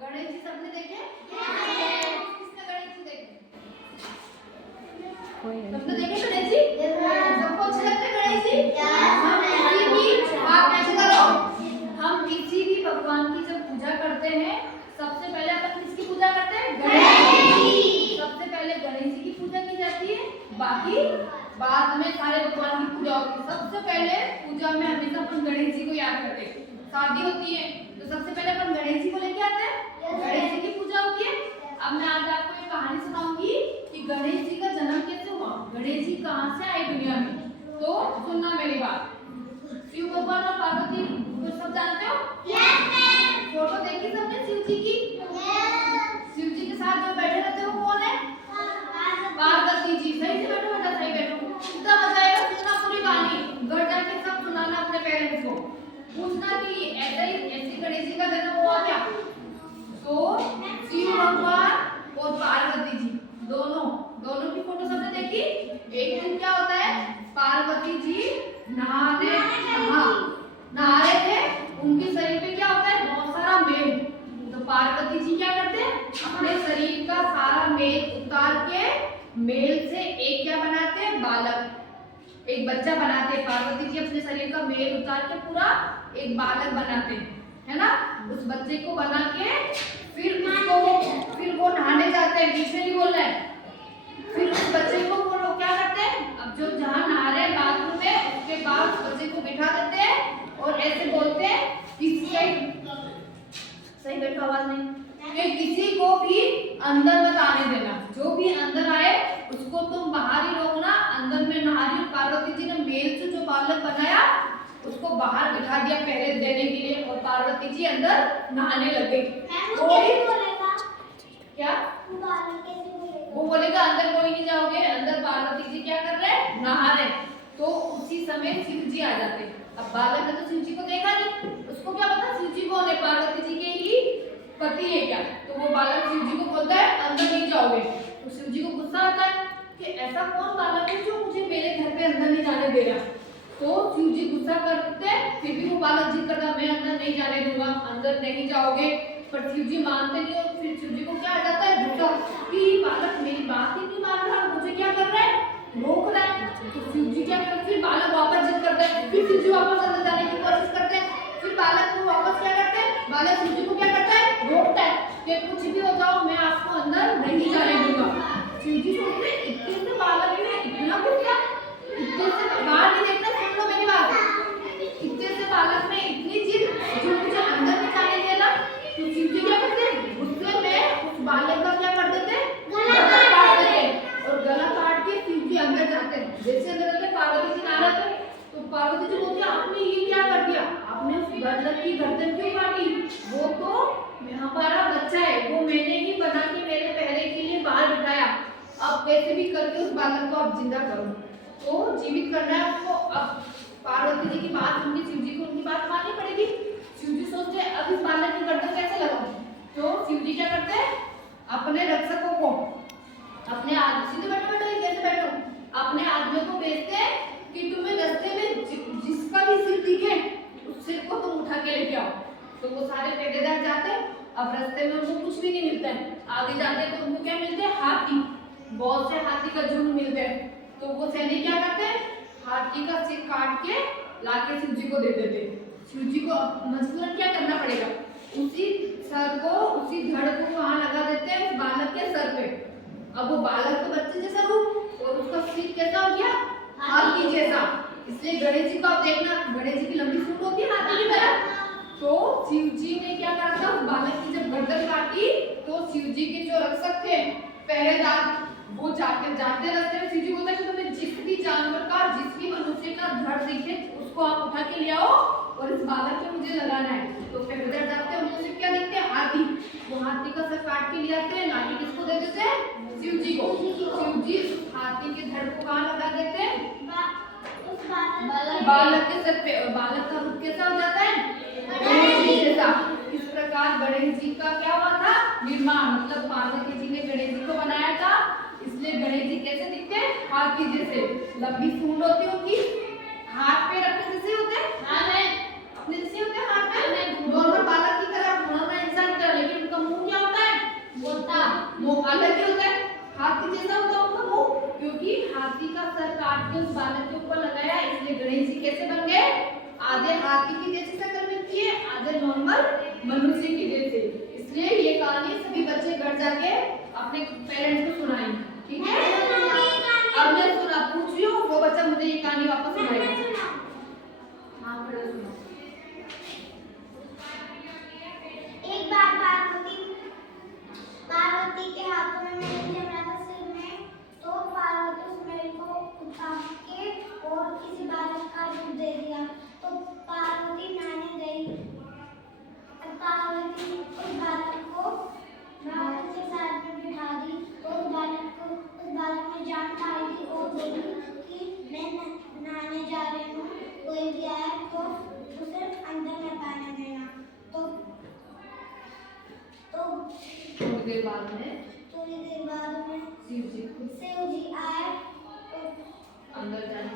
गणेश जी सबने देखे? किसने गणेश जी देखे? सबने देखे गणेश जी? सबको अच्छे लगते गणेश जी? आप कैसे करो? हम किसी भी भगवान की जब पूजा करते हैं सबसे पहले अपन किसकी पूजा करते हैं? गणेश जी। सबसे पहले गणेश जी की पूजा की जाती है, बाकी बाद में सारे भगवान की पूजा होती है। सबसे पहले पूजा में हमेशा अपन गणेश जी को याद करते हैं। शादी होती है तो सबसे पहले अपन गणेश जी को लेके आते हैं, गणेश जी की पूजा होती है। अब मैं आज आपको एक कहानी सुनाऊंगी कि गणेश जी का जन्म कैसे हुआ, गणेश जी कहाँ से आए दुनिया में। तो सुनना मेरी बात। शिव भगवान और पार्वती को सब जानते हो? फोटो देखी सबने शिव जी की? शिव जी के साथ जो बैठे रहते हैं वो कौन है? पार्वती जी। सही से बैठो बेटा, सही बैठो। कितना मजा आएगा सुनना पूरी कहानी, घर जाके सब सुनाना अपने पेरेंट्स को, पूछना कि ऐसे गणेश जी का जन्म हुआ क्या। तो शिव भगवान और पार्वती जी दोनों की फोटो सबने देखी। एक दिन क्या होता है, पार्वती जी नहा रहे थे, उनके शरीर पे क्या होता है, बहुत सारा मेल। तो पार्वती जी क्या करते हैं, अपने शरीर का सारा मेल उतार के मेल से एक क्या बनाते हैं, बालक, एक बच्चा बनाते हैं। पार्वती जी अपने शरीर का मेल उतार के पूरा एक बालक बनाते हैं, है ना। उस बच्चे को बना के फिर वो नहाने जाते हैं, बीच में नहीं बोलना है। फिर उस बच्चे को वो लोग क्या करते हैं, अब जो जहाँ नहा रहे हैं बाथरूम में, उसके बाद उस बच्चे को बिठा देते हैं और ऐसे बोलते हैं किसी सही बैठो, आवाज नहीं, कि किसी को भी अंदर मत आने देना, जो भी अंदर आए उसको तुम बाहर ही रोकना। अंदर में नहा रही पार्वती जी ने मेल से जो बालक बनाया उसको बाहर बिठा दिया पहरे देने के लिए, और पार्वती जी अंदर नहाने लग गई। क्या वो बोलेगा अंदर कोई नहीं जाओगे, अंदर पार्वती जी क्या कर रहे हैं, नहा रहे। तो उसी समय शिव जी आ जाते। अब बालक ने तो शिव जी को देखा नहीं, उसको क्या पता शिव जी कौन है, पार्वती जी के ही पति है क्या। तो वो बालक शिव जी को बोलता है अंदर नहीं जाओगे। तो शिव जी को गुस्सा आता है कि ऐसा कौन बालक है जो मुझे मेरे घर पे अंदर नहीं जाने दे रहा। तो शिव जी गुस्सा करते हैं, फिर भी वो बालक जिद करता मैं अंदर नहीं जाने दूंगा, अंदर नहीं जाओगे। पर शिव जी मानते नहीं, और फिर शिव जी को क्या आ जाता है गुस्सा कि बालक मेरी बात ही नहीं मान रहा, मुझे क्या कर रहा है, रोक रहा है। तो शिव जी क्या करते, फिर बालक वापस जिद करते हैं, फिर शिव जी वापस अंदर जाने की कोशिश करते हैं। फिर बालक को वापस क्या करते हैं, बालक शिव जी को क्या करता है, रोकता है कि कुछ भी हो जाओ मैं आपको अंदर नहीं जाने दूंगा। शिव जी सोचते हैं इतने से बालक में इतना गुस्सा, इतने से बाहर नहीं देखना, सुन लो मेरी बात, इतने से बालक में इतनी जिद जो मुझे अंदर नहीं जाने देना। तो शिव जी क्या करते हैं, गुस्से में उस बालक का क्या कर देते हैं, गला काट देते हैं, और गला काट के शिव जी अंदर जाते हैं। जैसे अंदर जाते पार्वती जी नहा रहे थे, तो पार्वती जी बोलती है आपने ये क्या कर दिया, आपने उस बालक की गर्दन क्यों काटी, वो तो हमारा बच्चा है, वो मैंने ही बना के मेरे पहरे के लिए बाहर बिठाया, अब कैसे भी करके उस बालक को आप जिंदा करो। तो जीवित करना है उसको। अब पार्वती जी की बात सुन के शिव जी को उनकी बात माननी पड़ेगी। शिव जी सोचते हैं अब इस बालक की गर्दन कैसे लगाऊं। तो शिव जी क्या करते हैं, अपने रक्षकों को, अपने सीधे बैठो कैसे बैठो, अपने आदमियों को भेजते हैं कि तुम्हें रास्ते में जिसका भी सिर दिखे उस सिर को तुम उठा के लेके आओ। तो वो सारे पहरेदार जाते हैं। अब रास्ते में उनको कुछ भी नहीं मिलता है, आगे जाते हैं तो उनको क्या मिलते हैं, हाथी, बहुत से हाथी का झुंड मिलते हैं। तो वो सैनिक क्या करते हैं, हाथी का सिर काट के लाके शिव जी को दे देते हैं। शिव जी को मजबूरन क्या करना पड़ेगा, उसी सर को, उसी धड़ को वहां लगा देते हैं उस बालक के सर पे। अब वो बालक तो बच्चे जैसा रूप और उसका सिर कैसा हो गया, हाथी जैसा। इसलिए गणेश जी को आप देखना, गणेश जी की लंबी सूंड होती है हाथी की तरह। तो शिव जी ने क्या करा था, उस बालक की जब गर्दन काटी तो शिव जी के जो रक्षक थे, पहरेदार, वो जाते रास्ते में शिव जी बोलता है कि तुम्हें जिस भी जानवर का, जिस भी मनुष्य का धड़ दिखे उसको आप उठा के ले आओ और इस बालक पे मुझे लगाना है। तो पहरेदार जाते हैं, उनको क्या दिखते हैं, हाथी। वो हाथी का सर काट के ले आते हैं, लाके किसको दे देते हैं, शिव जी को। शिव जी हाथी के धड़ को कहाँ लगा देते हैं, बालक के सर पे, और बालक का रूप कैसा हो जाता है, गणेश जी जैसा। इस प्रकार गणेश जी का क्या हुआ था, निर्माण, मतलब पार्वती जी ने गणेश जी को बनाया था। इसलिए गणेश जी कैसे दिखते हैं, हाथी जैसे, लंबी सूंड होती होगी, हाथ पैर अपने जैसे होते हैं, अपने जैसे होते हैं हाथ पैर, नॉर्मल बालक की तरह, नॉर्मल इंसान की तरह, लेकिन उनका मुंह मुंह अलग ही होता है, हाथी जैसा होता है उनका मुंह, क्योंकि हाथी का सर काट के उस बालक के ऊपर लगाया, इसलिए गणेश जी कैसे बन गए? आधे हाथी की जैसी शक्ल मिलती है, आधे नॉर्मल मनुष्य की जैसे। इसलिए ये कहानी सभी बच्चे घर जाके अपने पेरेंट्स को सुनाएं, ठीक है? अब मैं सुना पूछ रही हूँ, वो बच्चा मुझे ये कहानी वापस सुनाएगा। हाँ खड़े सुनो। एक बार पार्वती के हाथों में मेहंदी जमा था सिर में, तो पार्वती उस मेहंदी को उठा के और किसी बालक का रूप दे दिया। तो पार्वती नहाने गई। पार्वती उस बालक को बालक के साथ में बिठा दी, तो उस बालक ने जान डाल दी और बोली कि मैं नहाने जा रही हूँ, कोई भी आए तो उसे अंदर मत आने देना। थोड़ी देर बाद में शिव जी शिव जी आए तो अंदर जाने